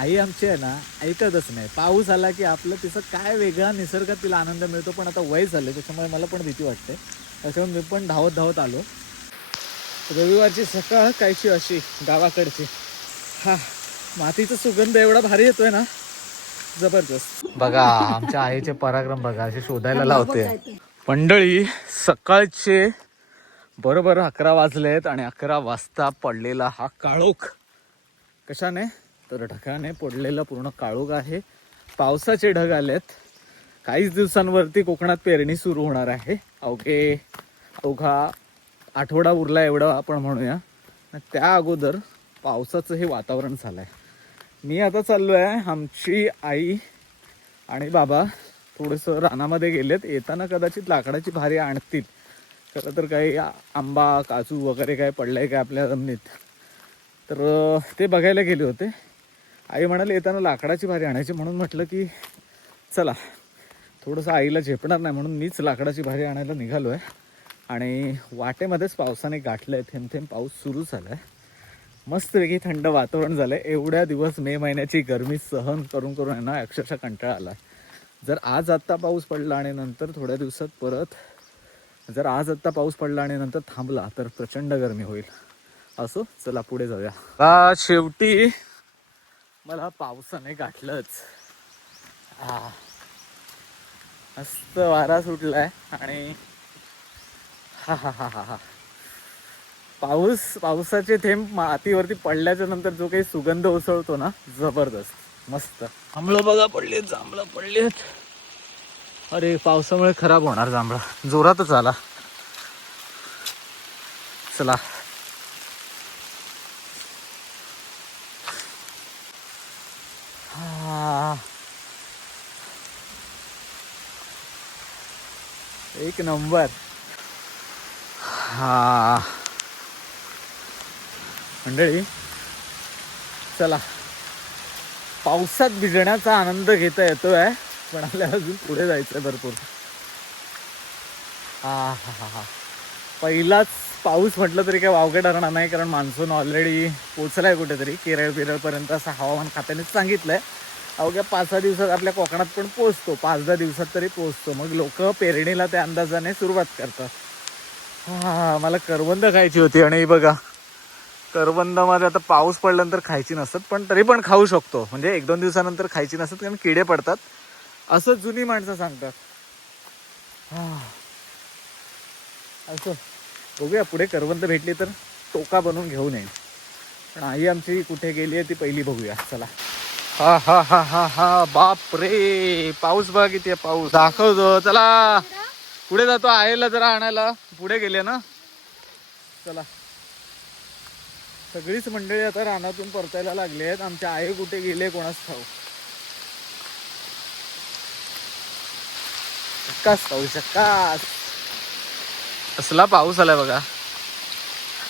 आई आमची आहे ना ऐकतच नाही. पाऊस आला की आपलं तिचं काय वेगळा निसर्गात तिला आनंद मिळतो. पण आता वय झालं त्याच्यामुळे मला पण भीती वाटते. त्याच्यामुळे मी पण धावत धावत आलो. रविवारची सकाळ कायची अशी गावाकडची. हा मातीचा सुगंध एवढा भारी येतोय ना, जबरदस्त. बघा आमच्या आईचे पराक्रम बघा, असे शोधायला लावते. मंडळी सकाळचे बरोबर 11 वाजलेत आणि 11 वाजता पडलेला हा काळोख. कशाने तर ढगाने पडलेला पूर्ण काळोख आहे. पावसाचे ढग आलेत. काहीच दिवसांवरती कोकणात पेरणी सुरू होणार आहे. अवघा आठवडा उरला एवढं आपण म्हणूया. त्या अगोदर पावसाचं हे वातावरण झालं आहे. मी आता चाललो आहे, आमची आई आणि बाबा थोडंसं रानामध्ये गेलेत. येताना कदाचित लाकडाची भारी आणतील. खरं तर काही आंबा काजू वगैरे काय पडलं आहे काय आपल्या जमिनीत, तर ते बघायला गेले होते. आई म्हणाले येताना लाकडाची भारी आणायची. म्हणून म्हटलं की चला थोडंसं आईला झेपणार नाही म्हणून मीच लाकडाची भारी आणायला निघालो आहे. आणि वाटेमध्येच पावसाने गाठलं आहे. थेंब थेंब पाऊस सुरू झाला आहे. मस्तपैकी थंड वातावरण झालं आहे. एवढ्या दिवस मे महिन्याची गरमी सहन करून करून आहे ना अक्षरशः कंटाळा आला. जर आज आत्ता पाऊस पडला आणि नंतर थोड्या दिवसात परत जर आज आत्ता पाऊस पडला आणि नंतर थांबला तर प्रचंड गरमी होईल. असो चला पुढे जाऊया. शेवटी मला पावसाने गाठलंच. मस्त वारा सुटलाय आणि हा हा हा हा हा पावसाचे थेंब मातीवरती पडल्याच्या नंतर जो काही सुगंध उसळतो ना, जबरदस्त मस्त. जांभळं बघा पडलेत, जांभळं पडलेत. अरे पावसामुळे खराब होणार जांभळं, जोरातच आला. चला एक नंबर. हा मंडळी चला पावसात भिजण्याचा आनंद घेता येतोय. पण आपल्याला अजून पुढे जायचंय भरपूर. हा हा हा हा पहिलाच पाऊस म्हटलं तरी काय वावगे ठरणार नाही. कारण मान्सून ऑलरेडी पोचलाय कुठेतरी केरळपर्यंत असं हवामान खात्यानेच सांगितलंय. अवघ्या 5-6 दिवसात आपल्या कोकणात पण पोचतो. 5-10 दिवसात तरी पोचतो. मग लोक पेरणीला त्या अंदाजाने सुरुवात करतात. हा मला करवंद खायची होती आणि बघा करवंदामध्ये आता पाऊस पडल्यानंतर खायची नसतात. पण तरी पण खाऊ शकतो. म्हणजे 1-2 दिवसानंतर खायची नसतात कारण किडे पडतात असं जुनी माणसं सांगतात. असं बघूया पुढे करवंद भेटली तर टोका बनवून घेऊन येईल. पण आई आमची कुठे गेली आहे ती पहिली बघूया चला. हा हा हा हा हा बाप रे पाऊस बघा किती आहे. पाऊस दाखवतो चला. पुढे जातो आईला जरा आणायला. पुढे गेले ना. चला सगळीच मंडळी आता रानातून परतायला लागले आहेत. आमच्या आई कुठे गेले कोणास ठाऊक. चक्कास पाऊस चक्कास. कसला पाऊस आलाय बघा.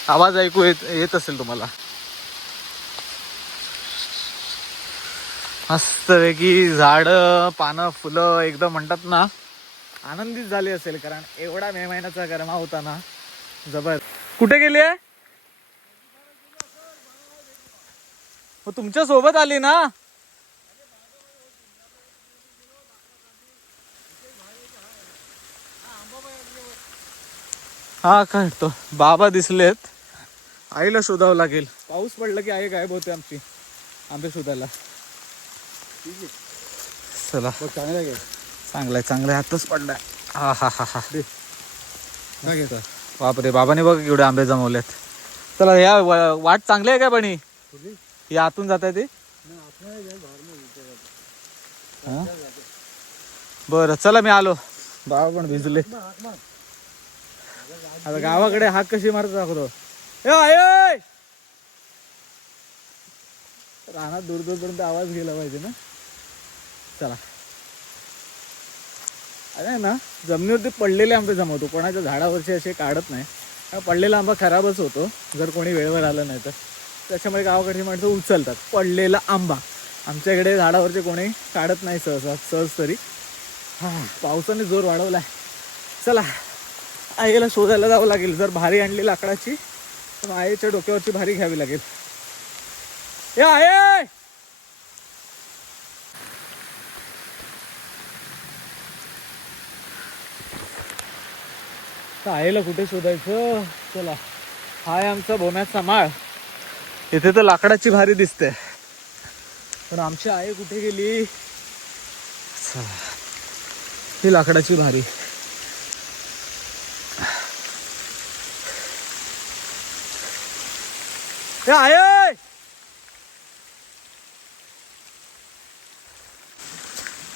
आवाज ऐकू येत असेल तुम्हाला. मस्तपैकी झाडं पानं फुलं एकदम म्हणतात ना आनंदित झाली असेल. कारण एवढा मे महिन्याचा गरमा होता ना जबर. कुठे गेली आहे मग तुमच्या सोबत आली ना. हा काय तो बाबा दिसलेत. आईला शोधावं लागेल. पाऊस पडला की आई गायब होते आमची आंबे शोधायला. चला चांगलाय चांगलाय हातच पडलाय. हा हा हा हा बापरे बाबाने बघ एवढे आंबे जमवलेत. चला या वाट चांगली आहे का बणी. ही आतून जात आहे ती. बरं चला मी आलो. बाबा पण भिजले. आता गावाकडे हाक कशी मारत दाखवतो. रानात दूर दूरपर्यंत आवाज गेला पाहिजे ना. चला अरे ना जमिनीवरती पडलेले आंबे जमवतो. कोणाच्या झाडावरचे असे काढत नाही. पडलेला आंबा खराबच होतो जर कोणी वेळेवर आलं नाही तर. त्याच्यामुळे गावाकडची माणसं उचलतात पडलेला आंबा. आमच्याकडे झाडावरचे कोणी काढत नाही सहज तरी. पावसाने जोर वाढवलाय. चला आईला शोधायला जावं लागेल. जर भारी आणली लाकडाची तर आईच्या डोक्यावरची भारी घ्यावी लागेल. ए आहे तर आईला कुठे शोधायचं. चला, हा आहे आमचा भोम्याचा माळ. इथे तर लाकडाची भारी दिसते, पण आमची आई कुठे गेली. चला, ही लाकडाची भारी. आहे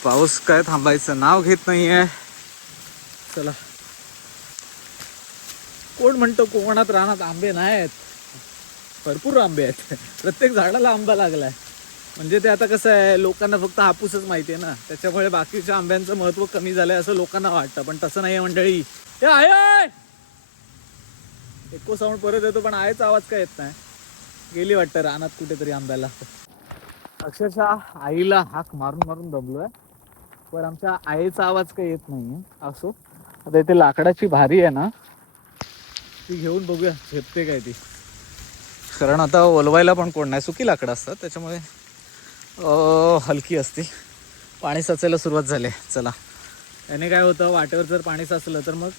पाऊस काय थांबायचं नाव घेत नाहीये. चला, कोण म्हणतो कोकणात रानात आंबे नाहीत? भरपूर आंबे आहेत. प्रत्येक झाडाला आंबा लागलाय. म्हणजे ते आता कसं आहे, लोकांना फक्त हापूसच माहिती आहे ना, त्याच्यामुळे बाकीच्या आंब्यांचं महत्व कमी झालंय असं लोकांना वाटतं, पण तसं नाहीये मंडळी. ते आहे एको साऊंड परत येतो, पण आयचा आवाज काय येत नाही. गेली वाटतं रानात कुठेतरी आंब्याला. अक्षरशः आईला हाक मारून मारून दमलोय, पण आमच्या आईचा आवाज काही येत नाहीये. असो, आता इथे लाकडाची भारी आहे ना, ती घेऊन बघूया झेपते काय ती. कारण आता ओलवायला पण कोण नाही, सुकी लाकडं असतात त्याच्यामुळे हलकी असते. पाणी साचायला सुरुवात झाली. चला, याने काय होतं, वाटेवर जर पाणी साचलं तर मग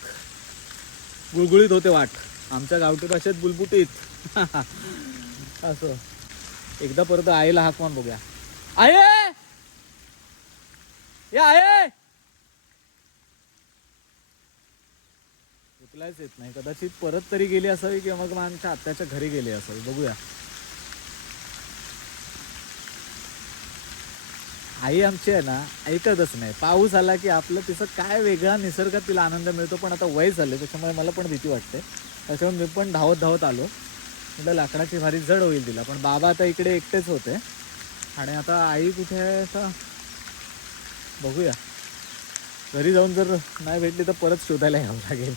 गुळगुळीत होते वाट. आमच्या गावठी भाषेत बुलबुटीत. असं एकदा परत आईला हाक मारून बघूया. आहे या आहे, उचलायच येत नाही. कदाचित परत तरी गेली असावी किंवा मग आमच्या आत्याच्या घरी गेली असावी. बघूया. आई आमची आहे ना, ऐकतच नाही. पाऊस आला की आपलं तिचं काय वेगळा निसर्गात तिला आनंद मिळतो, पण आता वय झालं त्याच्यामुळे मला पण भीती वाटते. त्याच्यामुळे मी पण धावत धावत आलो. म्हटलं लाकडाची भारी जड होईल तिला. पण बाबा आता इकडे एकटेच होते आणि आता आई कुठे आहे आता बघूया. घरी जाऊन जर नाही भेटली तर परत शोधायला यावं लागेल.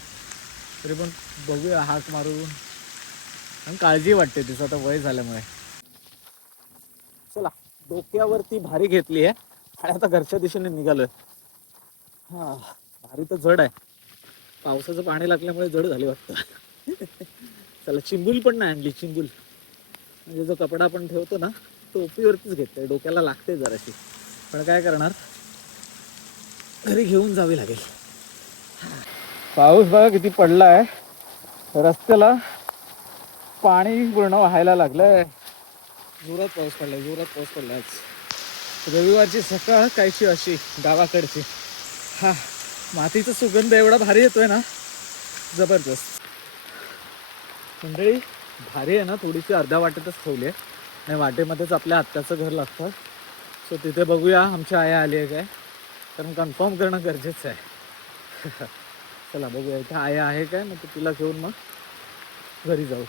तरी पण बघूया हाक मारून. आणि काळजी वाटते तिचं आता वय झाल्यामुळे. चला, डोक्यावरती भारी घेतली आहे आणि आता घरच्या दिशेने निघालोय. हा, भारी तर जड आहे. पावसाचं पाणी लागल्यामुळे जड झाली वाटतं. चला, चिंबूल पण नाही आणली. चिंबूल म्हणजे जो कपडा आपण ठेवतो ना, टोपीवरतीच घेतोय. डोक्याला लागते जराशी, पण काय करणार, घरी घेऊन जावी लागेल. पाऊस बघा किती पडलाय. रस्त्याला पाणी पूर्ण वाहायला लागलंय. जोरात पाऊस पडलाय, जोरात पाऊस पडलाय आज. रविवारची सकाळ कायची अशी गावाकडची. हा, मातीचा सुगंध एवढा भारी येतोय ना, जबरदस्त. मंडळी भारी आहे ना, थोडीशी अर्ध्या वाटेतच ठेवली आहे आणि वाटेमध्येच आपल्या आत्याचं घर लागतं. सो तिथे बघूया आमची आई आली आहे काय, कारण कन्फर्म करणं गरजेचं आहे. चला बघूया इथे आई आहे काय, मग तिला घेऊन मग घरी जाऊ.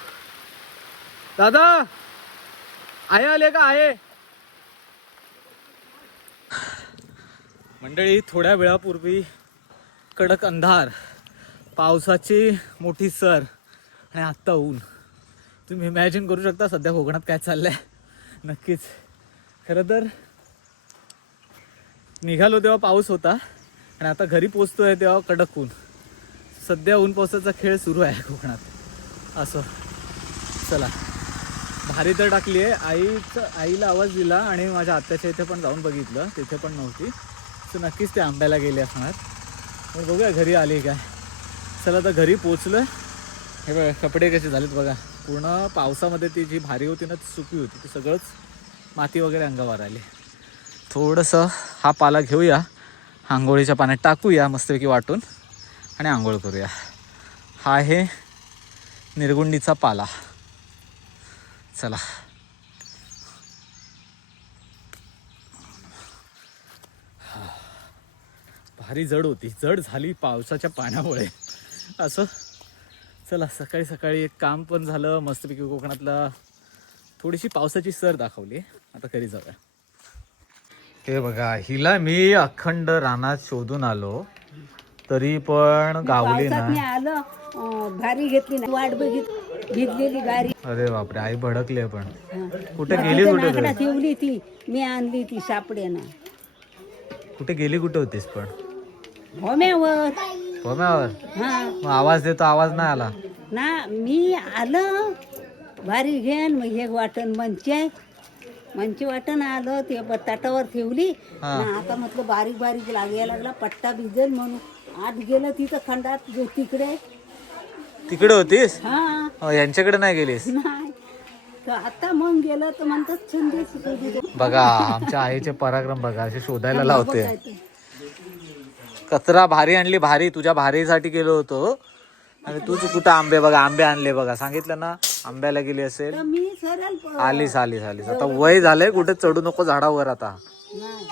दादा, आई आले का? आहे मंडळी. थोड्या वेळापूर्वी कडक अंधार, पावसाची मोठी सर आणि आत्ता ऊन. तुम्ही इमॅजिन करू शकता सध्या कोकणात काय चाललंय. नक्कीच. खरं तर निघालो तेव्हा पाऊस होता आणि आता घरी पोचतोय तेव्हा कडक ऊन. सध्या ऊन पावसाचा खेळ सुरू आहे कोकणात. असं चला, भारी तर टाकली आहे. आईला आवाज दिला आणि माझ्या आत्याच्या इथे पण जाऊन बघितलं, तिथे पण नव्हती. सो नक्कीच ते आंब्याला गेले असणार. पण बघूया घरी आली काय. चला, आता घरी पोचलं. हे बघा कपडे कसे झालेत बघा. पूर्ण पावसामध्ये ती जी भारी होती ना, ती सुकी होती. ती सगळंच माती वगैरे अंगावर आली. थोडंसं हा पाला घेऊया, आंघोळीच्या पाण्यात टाकूया मस्तपैकी वाटून आणि आंघोळ करूया. हा आहे निरगुंडीचा पाला. चला, भारी जड होती, जड झाली पावसाच्या पाण्यामुळे. असं चला, सकाळी सकाळी एक काम पण झालं मस्तपैकी. कोकणातला थोडीशी पावसाची सर दाखवली. आता घरी जाऊया. हे बघा, हिला मी अखंड रानात शोधून आलो तरी पण गावली नाही. आलं भारी घेतली नाही, वाट भिजलेली गारी. अरे बापरे, आई भडकली. पण कुठे गेली, कुठे ठेवली ती, मी आणली ती सापडेना. कुठे गेली, कुठे होतीस? पण होम्यावर. हा, मग आवाज देतो, आवाज नाही आला ना. मी आलं भारी घेन, मग हे वाटण मंची वाटण आलं ते ताटावर ठेवली. आता म्हटलं बारीक बारीक लागायला लागला, पट्टा भिजेल म्हणून आत गेलं तिथं खंडात तिकडे तिकडे होतीस हा यांच्याकडे नाही गेलीस? नाही तर आता मग गेलं तर म्हणतात संदेश बघा आमच्या आईचे पराक्रम बघा असे शोधायला लावते. कचरा भारी आणली, भारी तुझ्या भारीसाठी गेलो होतो आणि तूच कुठं आंबे बघा, आंबे आणले बघा. सांगितलं ना आंब्याला गेली असेल. मी सरळ आलीस आता वय झालंय, कुठे चढू नको झाडावर आता. नाही